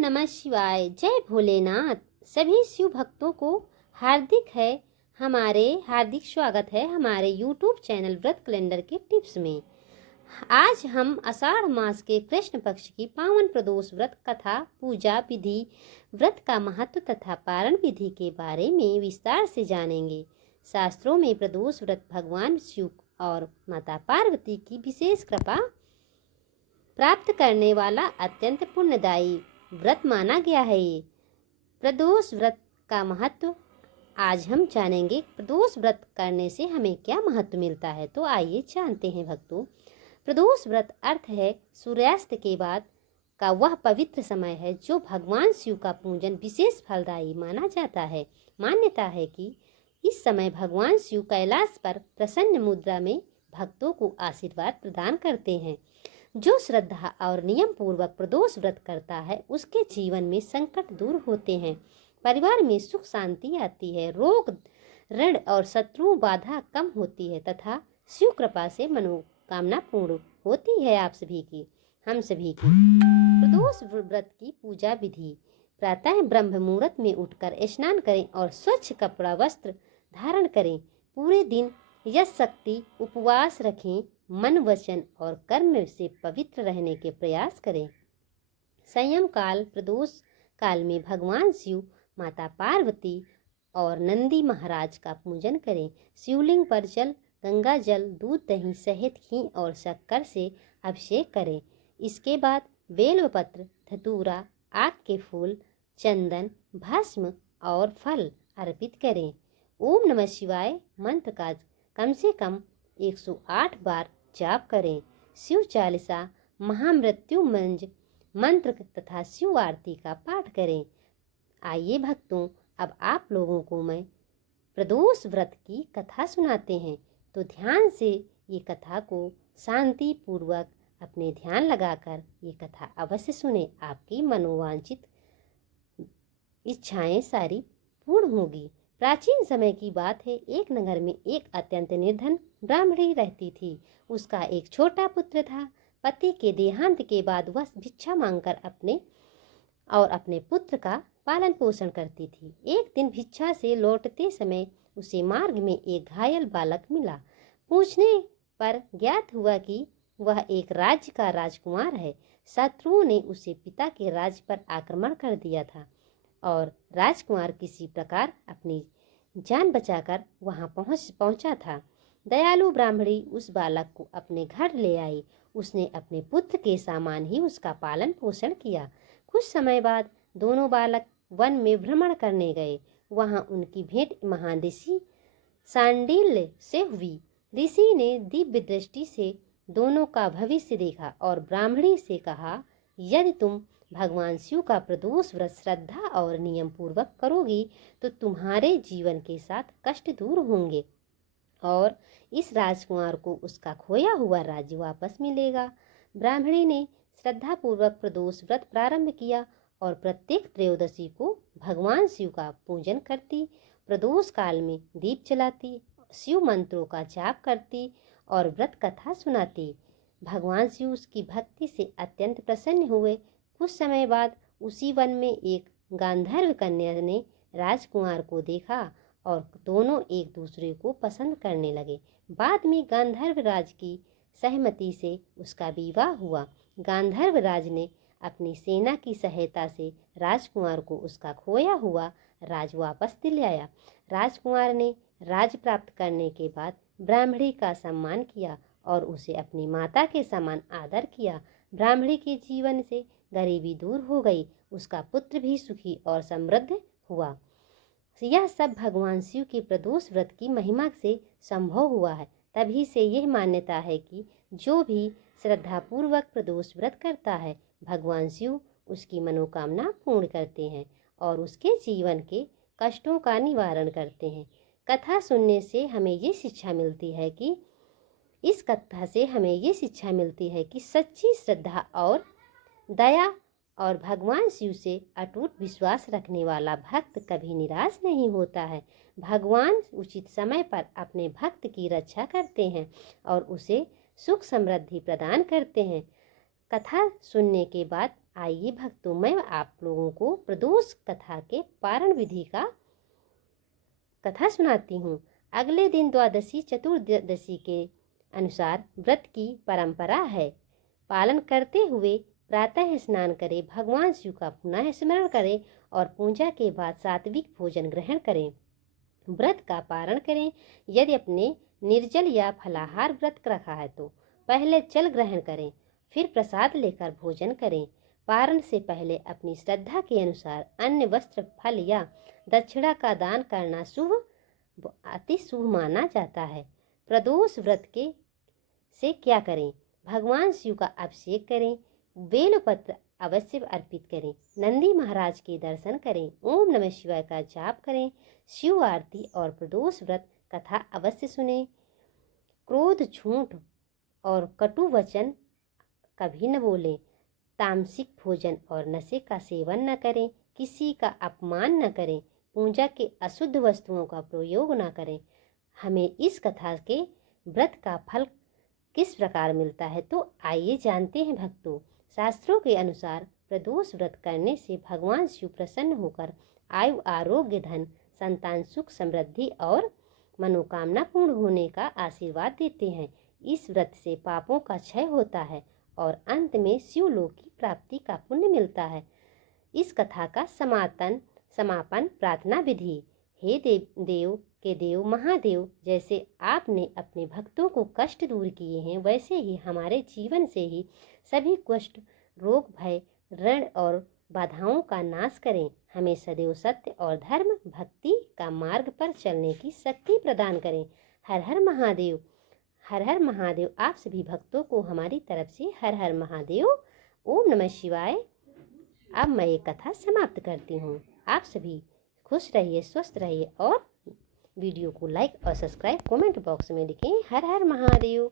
नमः शिवाय। जय भोलेनाथ। सभी शिव भक्तों को हार्दिक स्वागत है हमारे यूट्यूब चैनल व्रत कैलेंडर के टिप्स में। आज हम आषाढ़ मास के कृष्ण पक्ष की पावन प्रदोष व्रत कथा, पूजा विधि, व्रत का महत्व तथा पारण विधि के बारे में विस्तार से जानेंगे। शास्त्रों में प्रदोष व्रत भगवान शिव और माता पार्वती की विशेष कृपा प्राप्त करने वाला अत्यंत पुण्यदायी व्रत माना गया है। ये प्रदोष व्रत का महत्व आज हम जानेंगे। प्रदोष व्रत करने से हमें क्या महत्व मिलता है, तो आइए जानते हैं भक्तों। प्रदोष व्रत अर्थ है सूर्यास्त के बाद का वह पवित्र समय है जो भगवान शिव का पूजन विशेष फलदायी माना जाता है। मान्यता है कि इस समय भगवान शिव कैलाश पर प्रसन्न मुद्रा में भक्तों को आशीर्वाद प्रदान करते हैं। जो श्रद्धा और नियम पूर्वक प्रदोष व्रत करता है उसके जीवन में संकट दूर होते हैं, परिवार में सुख शांति आती है, रोग ऋण और शत्रु बाधा कम होती है तथा शिव कृपा से मनोकामना पूर्ण होती है। आप सभी की, हम सभी की। प्रदोष व्रत की पूजा विधि। प्रातः ब्रह्म मुहूर्त में उठकर स्नान करें और स्वच्छ कपड़ा वस्त्र धारण करें। पूरे दिन यथाशक्ति उपवास रखें। मन, वचन और कर्म से पवित्र रहने के प्रयास करें। संयम काल। प्रदोष काल में भगवान शिव, माता पार्वती और नंदी महाराज का पूजन करें। शिवलिंग पर जल, गंगा जल, दूध, दही, शहद, घी और शक्कर से अभिषेक करें। इसके बाद बेलपत्र, धतूरा, आक के फूल, चंदन, भस्म और फल अर्पित करें। ओम नमः शिवाय मंत्र का कम से कम 108 बार जाप करें। शिव चालीसा, महामृत्यु मंत्र तथा शिव आरती का पाठ करें। आइए भक्तों, अब आप लोगों को मैं प्रदोष व्रत की कथा सुनाते हैं, तो ध्यान से ये कथा को शांति पूर्वक अपने ध्यान लगाकर ये कथा अवश्य सुने। आपकी मनोवांछित इच्छाएं सारी पूर्ण होगी। प्राचीन समय की बात है। एक नगर में एक अत्यंत निर्धन ब्राह्मणी रहती थी। उसका एक छोटा पुत्र था। पति के देहांत के बाद वह भिक्षा मांगकर अपने पुत्र का पालन पोषण करती थी। एक दिन भिक्षा से लौटते समय उसे मार्ग में एक घायल बालक मिला। पूछने पर ज्ञात हुआ कि वह एक राज्य का राजकुमार है। शत्रुओं ने उसे पिता के राज्य पर आक्रमण कर दिया था और राजकुमार किसी प्रकार अपनी जान बचाकर वहां पहुंचा था। दयालु ब्राह्मणी उस बालक को अपने घर ले आई। उसने अपने पुत्र के समान ही उसका पालन पोषण किया। कुछ समय बाद दोनों बालक वन में भ्रमण करने गए। वहां उनकी भेंट महाऋषि शांडिल्य से हुई। ऋषि ने दिव्य दृष्टि से दोनों का भविष्य देखा और ब्राह्मणी से कहा, यदि तुम भगवान शिव का प्रदोष व्रत श्रद्धा और नियम पूर्वक करोगी तो तुम्हारे जीवन के साथ कष्ट दूर होंगे और इस राजकुमार को उसका खोया हुआ राज्य वापस मिलेगा। ब्राह्मणी ने श्रद्धा पूर्वक प्रदोष व्रत प्रारंभ किया और प्रत्येक त्रयोदशी को भगवान शिव का पूजन करती। प्रदोष काल में दीप जलाती, शिव मंत्रों का जाप करती और व्रत कथा सुनाती। भगवान शिव उसकी भक्ति से अत्यंत प्रसन्न हुए। कुछ समय बाद उसी वन में एक गांधर्व कन्या ने राजकुमार को देखा और दोनों एक दूसरे को पसंद करने लगे। बाद में गांधर्व राज की सहमति से उसका विवाह हुआ। गांधर्व राज ने अपनी सेना की सहायता से राजकुमार को उसका खोया हुआ राज वापस दिलाया। राजकुमार ने राज प्राप्त करने के बाद ब्राह्मणी का सम्मान किया और उसे अपनी माता के समान आदर किया। ब्राह्मणी के जीवन से गरीबी दूर हो गई। उसका पुत्र भी सुखी और समृद्ध हुआ। यह सब भगवान शिव के प्रदोष व्रत की महिमा से संभव हुआ है। तभी से यह मान्यता है कि जो भी श्रद्धापूर्वक प्रदोष व्रत करता है, भगवान शिव उसकी मनोकामना पूर्ण करते हैं और उसके जीवन के कष्टों का निवारण करते हैं। कथा सुनने से हमें ये शिक्षा मिलती है कि सच्ची श्रद्धा और दया और भगवान शिव से अटूट विश्वास रखने वाला भक्त कभी निराश नहीं होता है। भगवान उचित समय पर अपने भक्त की रक्षा करते हैं और उसे सुख समृद्धि प्रदान करते हैं। कथा सुनने के बाद आइए भक्तों, मैं आप लोगों को प्रदोष कथा के पारण विधि का कथा सुनाती हूँ। अगले दिन द्वादशी चतुर्दशी के अनुसार व्रत की परंपरा है। पालन करते हुए प्रातः स्नान करें, भगवान शिव का पुनः स्मरण करें और पूजा के बाद सात्विक भोजन ग्रहण करें। व्रत का पारण करें। यदि अपने निर्जल या फलाहार व्रत रखा है तो पहले जल ग्रहण करें, फिर प्रसाद लेकर भोजन करें। पारण से पहले अपनी श्रद्धा के अनुसार अन्न, वस्त्र, फल या दक्षिणा का दान करना अति शुभ माना जाता है। प्रदोष व्रत के से क्या करें? भगवान शिव का अभिषेक करें, बेलपत्र अवश्य अर्पित करें, नंदी महाराज के दर्शन करें, ओम नमः शिवाय का जाप करें, शिव आरती और प्रदोष व्रत कथा अवश्य सुने। क्रोध, झूठ और कटु वचन कभी न बोलें। तामसिक भोजन और नशे का सेवन न करें। किसी का अपमान न करें। पूजा के अशुद्ध वस्तुओं का प्रयोग न करें। हमें इस कथा के व्रत का फल किस प्रकार मिलता है, तो आइए जानते हैं भक्तों। शास्त्रों के अनुसार प्रदोष व्रत करने से भगवान शिव प्रसन्न होकर आयु, आरोग्य, धन, संतान, सुख, समृद्धि और मनोकामना पूर्ण होने का आशीर्वाद देते हैं। इस व्रत से पापों का क्षय होता है और अंत में शिवलोक की प्राप्ति का पुण्य मिलता है। इस कथा का समापन प्रार्थना विधि। हे देव के देव महादेव, जैसे आपने अपने भक्तों को कष्ट दूर किए हैं, वैसे ही हमारे जीवन से ही सभी कष्ट, रोग, भय, ऋण और बाधाओं का नाश करें। हमें सदैव सत्य और धर्म, भक्ति का मार्ग पर चलने की शक्ति प्रदान करें। हर हर महादेव। हर हर महादेव। आप सभी भक्तों को हमारी तरफ से हर हर महादेव। ओम नमः शिवाय। अब मैं ये कथा समाप्त करती हूँ। आप सभी खुश रहिए, स्वस्थ रहिए और वीडियो को लाइक और सब्सक्राइब कमेंट बॉक्स में लिखें। हर हर महादेव।